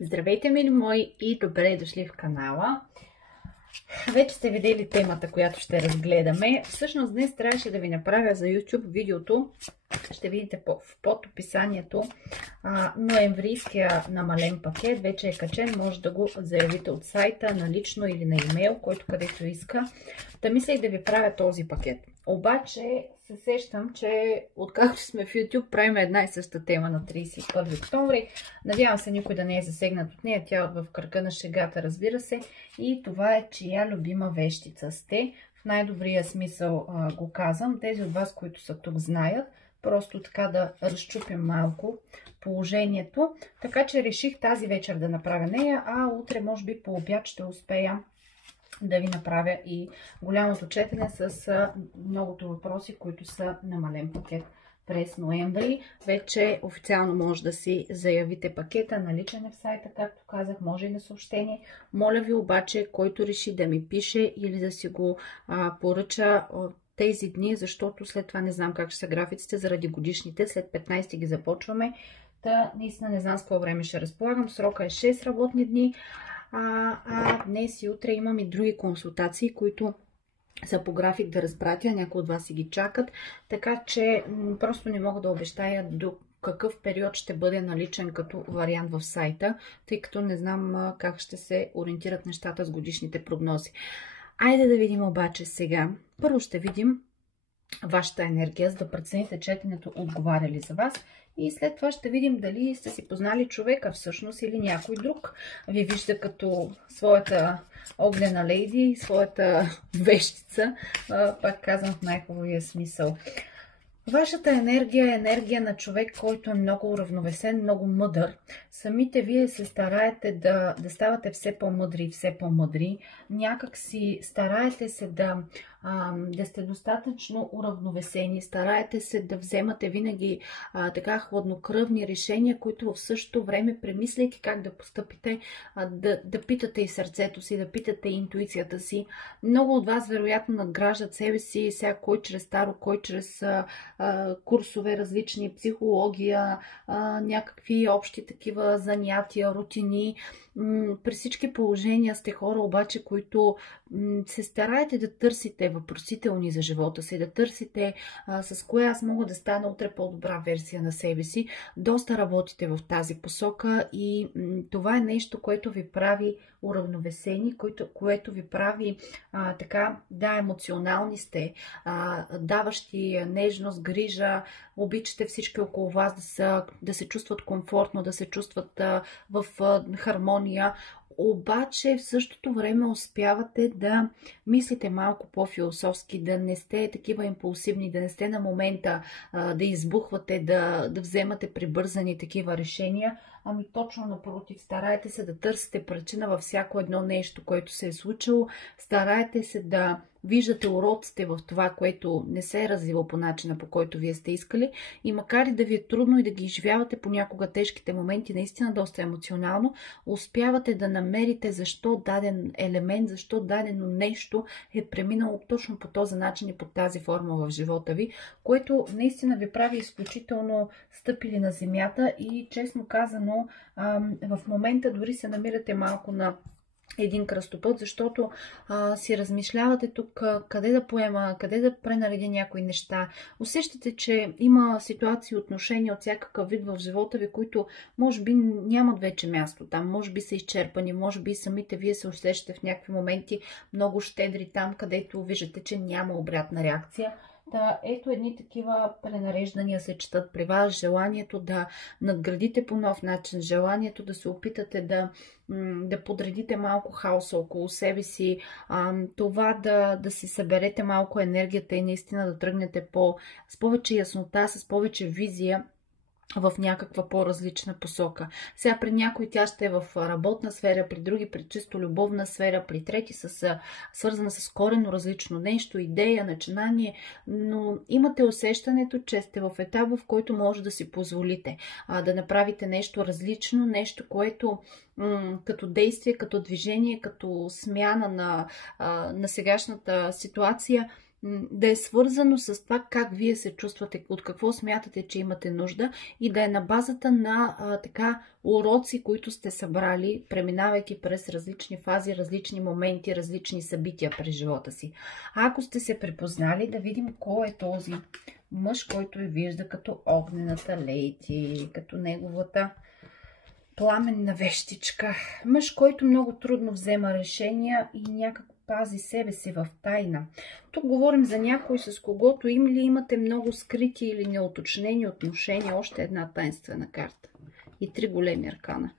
Здравейте, мили мои, и добре дошли в канала. Вече сте видели темата, която ще разгледаме. Всъщност днес трябваше да ви направя за YouTube видеото. Ще видите в подописанието ноемврийския намален пакет. Вече е качен, може да го заявите от сайта, налично или на имейл, който където иска. Та мислех да ви правя този пакет. Обаче се сещам, че откакто сме в YouTube, правим една и съща тема на 31 октомври. Надявам се никой да не е засегнат от нея. Тя в кръга на шегата, разбира се. И това е чия любима вещица сте. В най-добрия смисъл го казвам. Тези от вас, които са тук, знаят. Просто така да разчупим малко положението. Така че реших тази вечер да направя нея, а утре може би по обяд ще успея да ви направя и голямото четене с многото въпроси, които са намален пакет през ноември. Вече официално може да си заявите пакета, наличен е в сайта, както казах, може и на съобщение. Моля ви обаче, който реши да ми пише или да си го поръча тези дни, защото след това не знам как ще са графиците заради годишните. След 15 ги започваме. Та наистина не знам с какво време ще разполагам. Срока е 6 работни дни. Днес и утре имам и други консултации, които са по график да разпратя. Някои от вас си ги чакат. Така че просто не мога да обещая до какъв период ще бъде наличен като вариант в сайта, тъй като не знам как ще се ориентират нещата с годишните прогнози. Айде да видим обаче сега. Първо ще видим вашата енергия, за да прецените четенето отговаря ли за вас. И след това ще видим дали сте си познали човека всъщност или някой друг ви вижда като своята огнена лейди, своята вещица. Пак казвам в най-хубавия смисъл. Вашата енергия е енергия на човек, който е много уравновесен, много мъдър. Самите вие се стараете да ставате все по-мъдри и все по-мъдри. Някак си стараете се да сте достатъчно уравновесени. Стараете се да вземате винаги така хладнокръвни решения, които в същото време, премисляйки как да постъпите, да питате и сърцето си, да питате и интуицията си. Много от вас вероятно надграждат себе си, сега кой чрез таро, кой чрез курсове различни, психология, някакви общи такива занятия, рутини. При всички положения сте хора обаче, които се стараете да търсите въпросителни за живота си, да търсите с кое аз мога да стана утре по-добра версия на себе си. Доста работите в тази посока и това е нещо, което ви прави уравновесени, което ви прави емоционални сте, даващи нежност, грижа, обичате всички около вас да се чувстват комфортно, да се чувстват в хармония. Обаче в същото време успявате да мислите малко по-философски, да не сте такива импулсивни, да не сте на момента да избухвате, да вземате прибързани такива решения. Ами точно напротив, старайте се да търсите причина във всяко едно нещо, което се е случило. Старайте се да виждате уроците в това, което не се е развило по начина, по който вие сте искали. И макар и да ви е трудно и да ги изживявате понякога тежките моменти, наистина доста емоционално, успявате да намерите защо даден елемент, защо дадено нещо е преминало точно по този начин и по тази форма в живота ви, което наистина ви прави изключително стъпили на земята и честно казано, в момента дори се намирате малко на един кръстопът, защото си размишлявате тук къде да поема, къде да пренаредя някои неща. Усещате, че има ситуации, отношения от всякакъв вид в живота ви, които може би нямат вече място там, може би са изчерпани, може би самите вие се усещате в някакви моменти много щедри там, където виждате, че няма обратна реакция. Да, ето едни такива пренареждания се четат при вас, желанието да надградите по нов начин, желанието да се опитате да подредите малко хаоса около себе си, това да си съберете малко енергията и наистина да тръгнете с повече яснота, с повече визия в някаква по-различна посока. Сега при някои тя ще е в работна сфера, при други при чисто любовна сфера, при трети свързана с коренно различно нещо, идея, начинание, но имате усещането, че сте в етап, в който може да си позволите да направите нещо различно, нещо, което като действие, като движение, като смяна на сегашната ситуация да е свързано с това как вие се чувствате, от какво смятате, че имате нужда и да е на базата на така уроци, които сте събрали, преминавайки през различни фази, различни моменти, различни събития през живота си. А ако сте се припознали, да видим кой е този мъж, който я вижда като огнената леди, като неговата пламенна вещичка. Мъж, който много трудно взема решения и някак пази себе си в тайна. Тук говорим за някой, с когото имате много скрити или неуточнени отношения. Още една таинствена карта. И 3 големи аркана.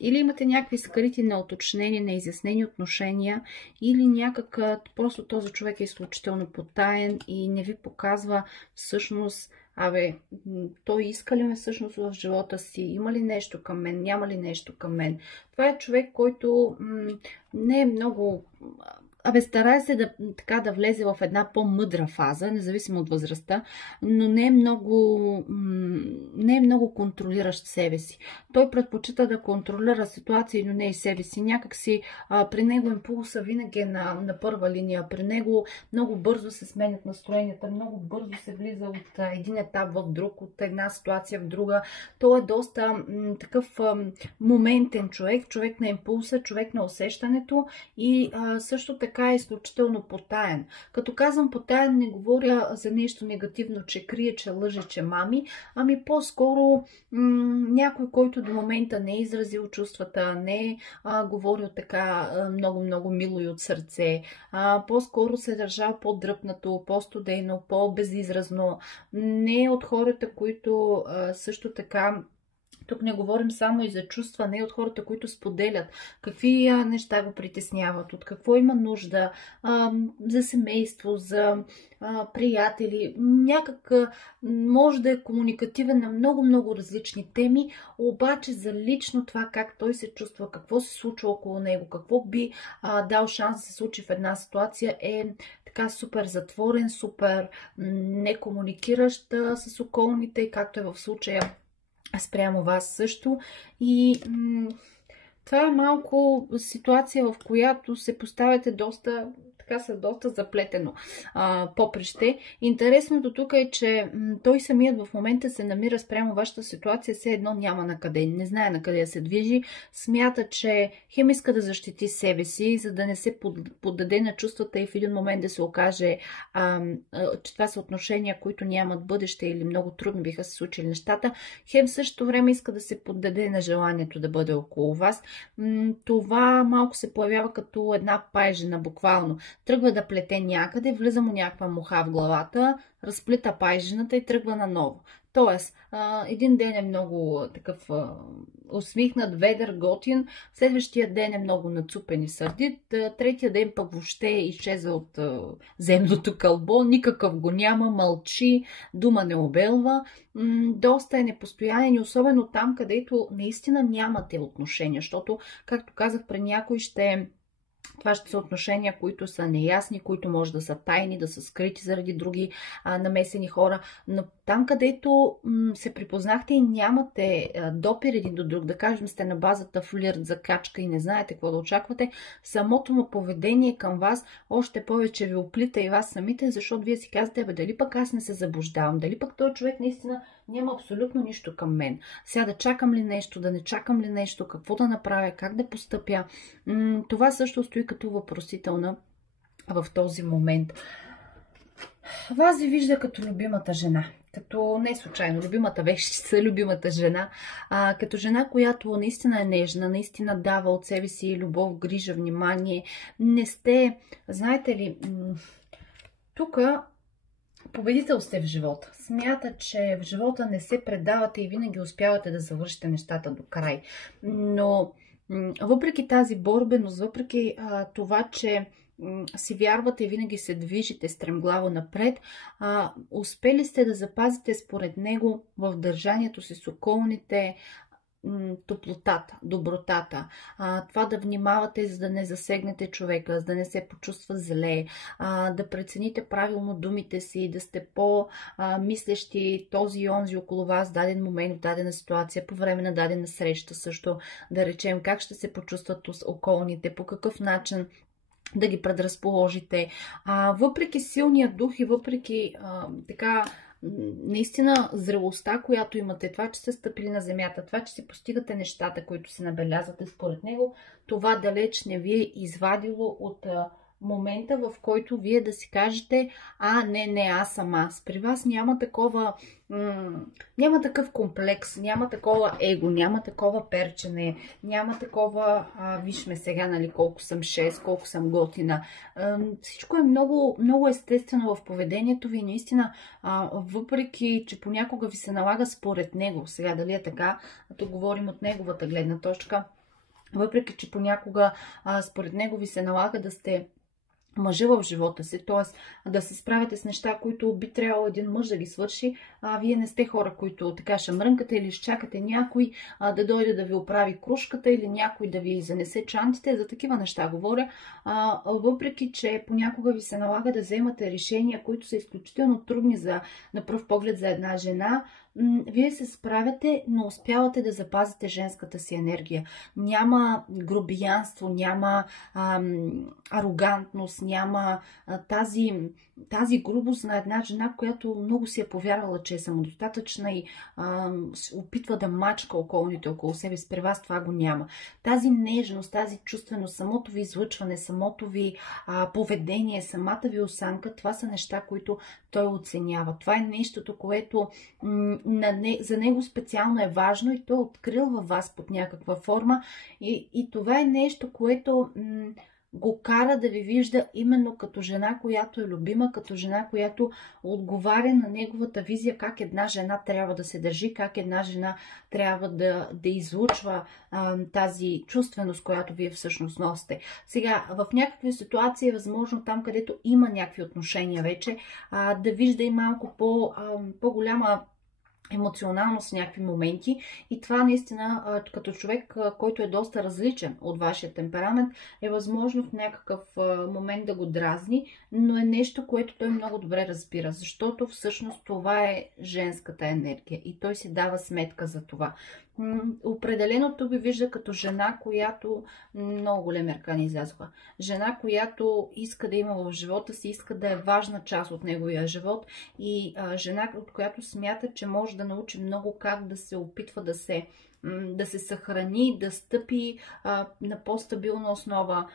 Или имате някакви скрити, неуточнени, неизяснени отношения, или някак просто този човек е изключително потаен и не ви показва всъщност, той иска ли ме всъщност в живота си, има ли нещо към мен, няма ли нещо към мен. Това е човек, който не е много... старае се да влезе в една по-мъдра фаза, независимо от възрастта, но не е много контролиращ себе си. Той предпочита да контролира ситуации, но не и себе си. Някакси при него импулса винаги е на първа линия. При него много бързо се сменят настроенията, много бързо се влиза от един етап в друг, от една ситуация в друга. Той е доста такъв моментен човек на импулса, човек на усещането и също така е изключително потаен. Като казвам потаен, не говоря за нещо негативно, че крие, че лъже, че мами, ами по-скоро някой, който до момента не е изразил чувствата, не е говорил така много мило и от сърце, по-скоро се е държал по-дръпнато, по-студено, по-безизразно, не е от хората, които също така... Тук не говорим само и за чувства, не от хората, които споделят какви неща го притесняват, от какво има нужда, за семейство, за приятели. Някак може да е комуникативен на много различни теми, обаче за лично това как той се чувства, какво се случва около него, какво би дал шанс да се случи в една ситуация, е така супер затворен, супер некомуникиращ с околните, както е в случая спрямо вас също. И това е малко ситуация, в която се поставяте доста заплетено поприще. Интересното тук е, че той самият в момента се намира спрямо вашата ситуация, все едно няма на къде, не знае на къде да се движи, смята, че хем иска да защити себе си, за да не се поддаде на чувствата и в един момент да се окаже, че това са отношения, които нямат бъдеще или много трудно биха се случили нещата. Хем в същото време иска да се поддаде на желанието да бъде около вас. Това малко се появява като една пайжена, буквално. Тръгва да плете някъде, влиза му някаква муха в главата, разплита пайжената и тръгва наново. Тоест, един ден е много такъв усмихнат, ведър, готин, следващия ден е много нацупен и сърдит, третия ден пък въобще изчезва от земното кълбо, никакъв го няма, мълчи, дума не обелва, доста е непостоянен и особено там, където наистина нямате отношения, защото, както казах, при някой това ще са отношения, които са неясни, които може да са тайни, да са скрити заради други намесени хора. Но там, където се припознахте и нямате допир един до друг, да кажем сте на базата флирт, закачка и не знаете какво да очаквате, самото му поведение към вас още повече ви оплита и вас самите, защото вие си казвате, дали пък аз не се заблуждавам, дали пък този човек наистина няма абсолютно нищо към мен. Сега да чакам ли нещо, да не чакам ли нещо, какво да направя, как да постъпя. Това също стои като въпросителна в този момент. Вас ви вижда като любимата жена. Като не случайно, любимата вещица, любимата жена. Като жена, която наистина е нежна, наистина дава от себе си любов, грижа, внимание. Не сте, знаете ли, тук победител сте в живота. Смята, че в живота не се предавате и винаги успявате да завършите нещата до край. Но въпреки тази борбеност, въпреки това, че си вярвате и винаги се движите стремглаво напред, успели сте да запазите според него в държанието си с околните топлотата, добротата, това да внимавате, за да не засегнете човека, за да не се почувства зле, да прецените правилно думите си, да сте по-мислещи този и онзи около вас в даден момент, в дадена ситуация, по време на дадена среща също, да речем как ще се почувстват околните, по какъв начин да ги предразположите. Въпреки силния дух и въпреки така наистина зрелостта, която имате, това, че сте стъпили на земята, това, че си постигате нещата, които се набелязвате според него, това далеч не ви е извадило от момента, в който вие да си кажете, не, аз съм аз. При вас няма такова, няма такъв комплекс, няма такова его, няма такова перчене, няма такова, виж ме сега, нали, колко съм 6, колко съм готина. Всичко е много, много естествено в поведението ви, наистина, въпреки, че понякога ви се налага според него, сега дали е така, тук говорим от неговата гледна точка, въпреки, че понякога според него ви се налага да сте мъжа в живота си, т.е. да се справяте с неща, които би трябвало един мъж да ги свърши, вие не сте хора, които така ще мрънкате или ще чакате някой да дойде да ви оправи кружката или някой да ви занесе чантите, за такива неща говоря, въпреки, че понякога ви се налага да вземате решения, които са изключително трудни на пръв поглед за една жена, вие се справяте, но успявате да запазите женската си енергия. Няма грубиянство, няма арогантност, няма тази грубост на една жена, която много си е повярвала, че е самодостатъчна и опитва да мачка околните около себе си. При вас това го няма. Тази нежност, тази чувственост, самото ви излъчване, самото ви поведение, самата ви осанка, това са неща, които той оценява. Това е нещото, което за него специално е важно и той е открил във вас под някаква форма. И това е нещо, което го кара да ви вижда именно като жена, която е любима, като жена, която отговаря на неговата визия как една жена трябва да се държи, как една жена трябва да излучва тази чувственост, която вие всъщност носите. Сега, в някакви ситуации е възможно там, където има някакви отношения вече, да вижда и малко по-голяма емоционалност в някакви моменти и това наистина като човек, който е доста различен от вашия темперамент, е възможно в някакъв момент да го дразни, но е нещо, което той много добре разбира, защото всъщност това е женската енергия и той си дава сметка за това. Определено тук ви вижда като жена, която много големи аркани излязоха. Жена, която иска да има в живота си, иска да е важна част от неговия живот и жена, от която смята, че може да научи много как да се опитва да се съхрани, да стъпи на по-стабилна основа.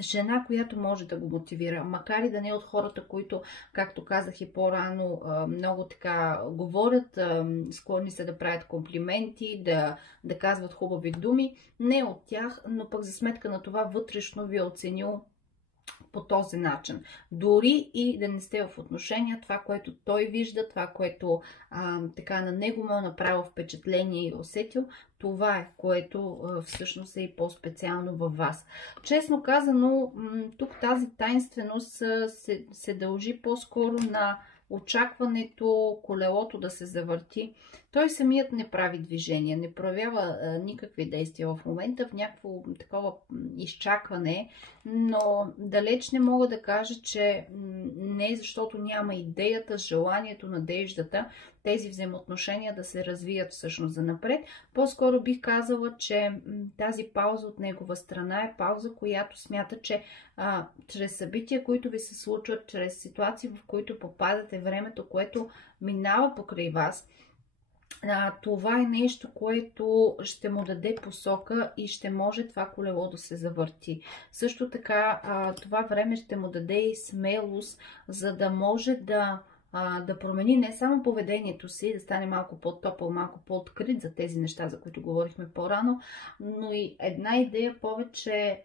Жена, която може да го мотивира, макар и да не е от хората, които, както казах и по-рано, много така говорят, склонни се да правят комплименти, да казват хубави думи. Не е от тях, но пък за сметка на това вътрешно ви е оценил по този начин. Дори и да не сте в отношения, това, което той вижда, това, което така на него му е направило впечатление и усетил, това е, което всъщност е и по-специално във вас. Честно казано, тук тази таинственост се дължи по-скоро на очакването колелото да се завърти. Той самият не прави движение, не проявява никакви действия в момента, в някакво такова изчакване, но далеч не мога да кажа, че не защото няма идеята, желанието, надеждата, тези взаимоотношения да се развият всъщност за напред. По-скоро бих казала, че тази пауза от негова страна е пауза, която смята, че чрез събития, които ви се случват, чрез ситуации, в които попадате, времето, което минава покрай вас, това е нещо, което ще му даде посока и ще може това колело да се завърти. Също така, това време ще му даде и смелост, за да може да промени не само поведението си, да стане малко по-топъл, малко по-открит за тези неща, за които говорихме по-рано, но и една идея повече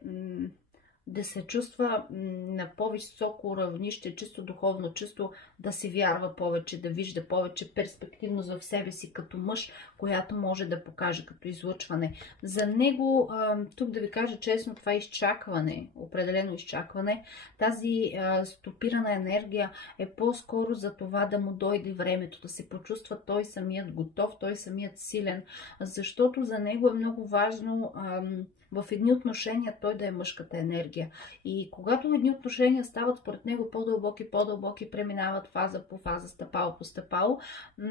да се чувства на по-високо равнище, чисто духовно, чисто да си вярва повече, да вижда повече перспективност в себе си като мъж, която може да покаже като излъчване. За него, тук да ви кажа честно, това изчакване, определено изчакване, тази стопирана енергия е по-скоро за това да му дойде времето, да се почувства той самият готов, той самият силен, защото за него е много важно в едни отношения той да е мъжката енергия. И когато едни отношения стават според него по-дълбоки, преминават фаза по фаза, стъпало по стъпало,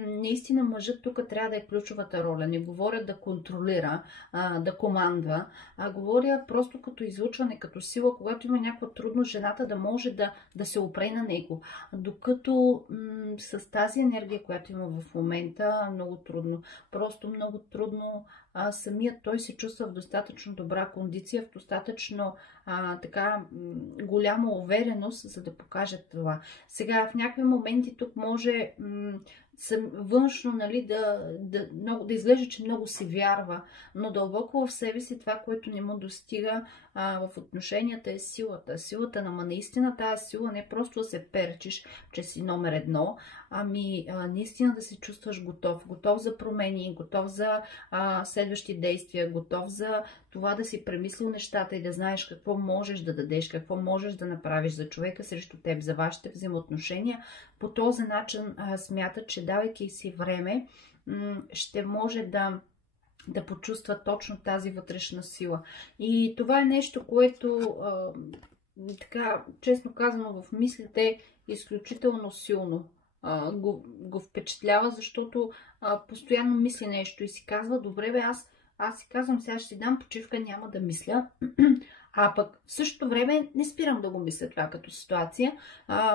наистина мъжът тук трябва да е ключовата роля. Не говоря да контролира, да командва, а говоря просто като излъчване, като сила, когато има някаква трудност, жената да може да се опре на него. Докато с тази енергия, която има в момента, много трудно. Просто много трудно. Самият той се чувства в достатъчно добра кондиция, в достатъчно така голяма увереност, за да покаже това. Сега в някакви моменти тук може външно, нали, да изглежда, че много си вярва, но дълбоко в себе си това, което не му достига в отношенията, е силата. Силата, ама наистина тази сила не просто да се перчиш, че си номер едно, ами наистина да се чувстваш готов. Готов за промени, готов за следващи действия, готов за това да си премислил нещата и да знаеш какво можеш да дадеш, какво можеш да направиш за човека срещу теб, за вашите взаимоотношения. По този начин смята, че давайки си време, ще може да почувства точно тази вътрешна сила. И това е нещо, което така, честно казано, в мислите изключително силно го впечатлява, защото постоянно мисли нещо и си казва, добре бе, аз си казвам, сега ще си дам почивка, няма да мисля. А пък в същото време не спирам да го мисля това като ситуация.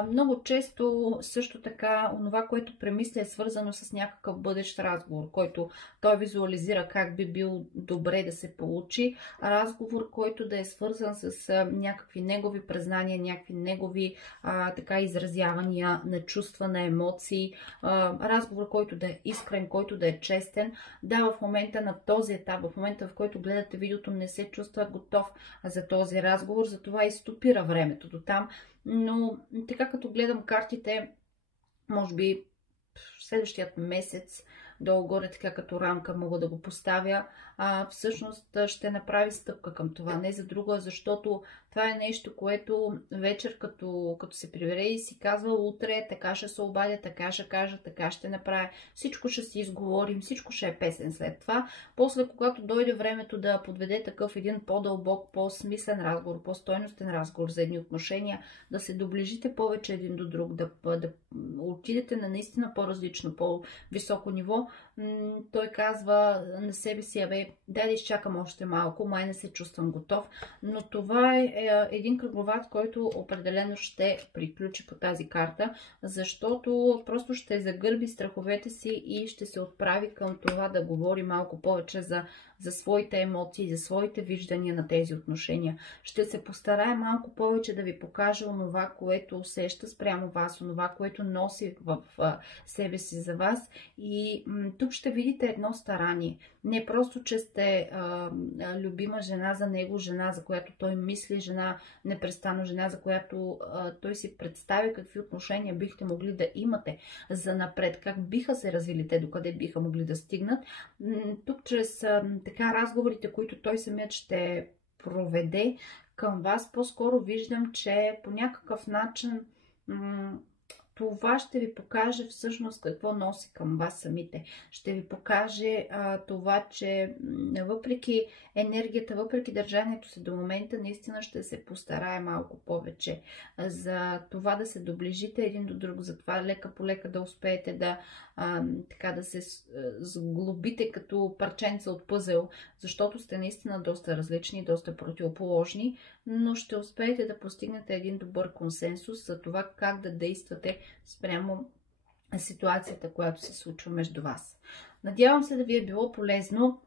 Много често също така онова, което премисля, е свързано с някакъв бъдещ разговор, който той визуализира как би бил добре да се получи. Разговор, който да е свързан с някакви негови признания, някакви негови така изразявания на чувства, на емоции. Разговор, който да е искрен, който да е честен. Да, в момента на този етап, в момента в който гледате видеото, не се чувства готов за този разговор, затова и стопира времето до там. Но така като гледам картите, може би в следващият месец, долу-горе така като рамка мога да го поставя, всъщност ще направи стъпка към това. Не за друго, защото това е нещо, което вечер като се прибере и си казва, утре така ще се обадя, така ще кажа, така ще направя. Всичко ще си изговорим, всичко ще е песен след това. После, когато дойде времето да подведе такъв един по-дълбок, по-смислен разговор, по-стойностен разговор за едни отношения, да се доближите повече един до друг, да отидете на наистина по-различно, по-високо ниво, той казва на себе си, дай да изчакам още малко, май не се чувствам готов, но това е един кръговрат, който определено ще приключи по тази карта, защото просто ще загърби страховете си и ще се отправи към това да говори малко повече за своите емоции, за своите виждания на тези отношения. Ще се постарае малко повече да ви покаже онова, което усеща спрямо вас, онова, което носи в себе си за вас. И тук ще видите едно старание. Не просто, че сте любима жена за него, жена, за която той мисли, жена непрестанно, жена, за която той си представя какви отношения бихте могли да имате за напред, как биха се развили те, докъде биха могли да стигнат. Тук чрез така разговорите, които той самият ще проведе към вас, по-скоро виждам, че по някакъв начин това ще ви покаже всъщност какво носи към вас самите. Ще ви покаже това, че въпреки енергията, въпреки държанието си до момента, наистина ще се постарае малко повече за това да се доближите един до друг, за това лека по лека да успеете да се сглобите като парченца от пъзел, защото сте наистина доста различни, доста противоположни, но ще успеете да постигнете един добър консенсус за това как да действате спрямо ситуацията, която се случва между вас. Надявам се да ви е било полезно.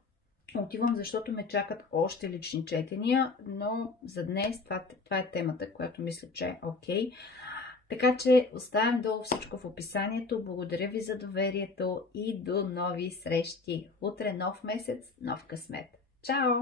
Отивам, защото ме чакат още лични четения, но за днес това е темата, която мисля, че е окей. Така че оставям долу всичко в описанието. Благодаря ви за доверието и до нови срещи. Утре нов месец, нов късмет. Чао!